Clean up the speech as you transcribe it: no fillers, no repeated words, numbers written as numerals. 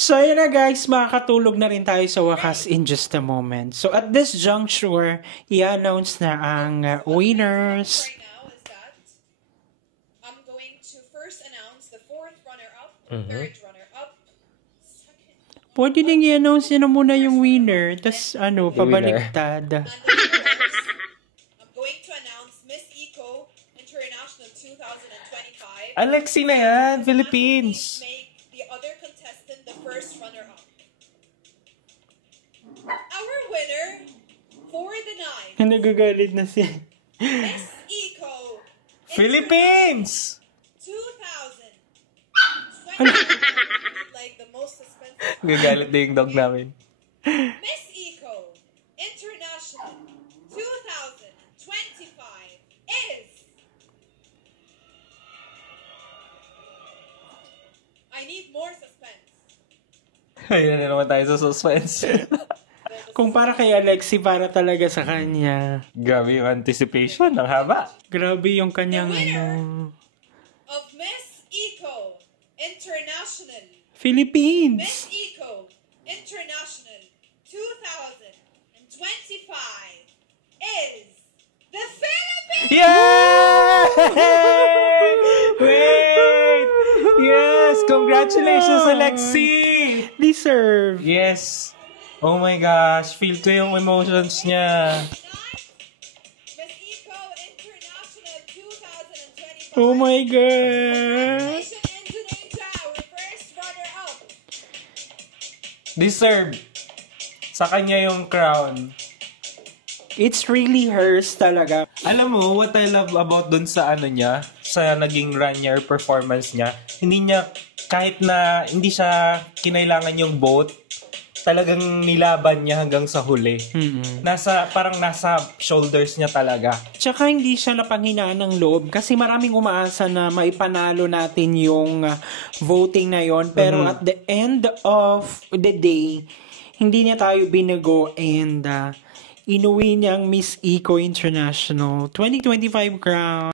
So, yun na guys, makakatulog na rin tayo sa wakas in just a moment. So, at this juncture, i-announce na ang winners. Right now is that I'm going to first announce the fourth runner-up, third runner-up, second. Pwede din i-announce nyo na muna yung winner. Tapos, pabaliktad. And of course, I'm going to announce Miss Eco International 2025. Alexi na yan, Philippines. Make the other contestant the first runner-up. Our winner for the night, Nagagalit na siya. Miss Eco Philippines! 2020. Like the most expensive. Gagalit din yung dog namin. Miss Eco International 2025 is... I need more suspense. Ayun na naman tayo sa suspense. Kung para kay Alexi, para talaga sa kanya. Grabe yung anticipation, ang haba. Grabe yung kanyang, The winner of Miss Eco International, Philippines! Miss Eco International 2025 is the Philippines! Yay! Wait! Yes! Congratulations, Alexi! Deserve! Yes! Oh my gosh, feel ko yung emotions niya. Miss Eco International 2025. Oh my God! Nation Indonesia, our first runner-up. Deserve. Sa kanya yung crown. It's really hers talaga. Alam mo, what I love about dun sa niya, sa naging run niya or performance niya, hindi niya, kahit na hindi siya kinailangan yung vote, talagang nilaban niya hanggang sa huli. Parang nasa shoulders niya talaga. Tsaka hindi siya napanghinaan ng loob kasi maraming umaasa na maipanalo natin yung voting na yon. Pero at the end of the day, hindi niya tayo binago and inuwi niyang Miss Eco International 2025 crown.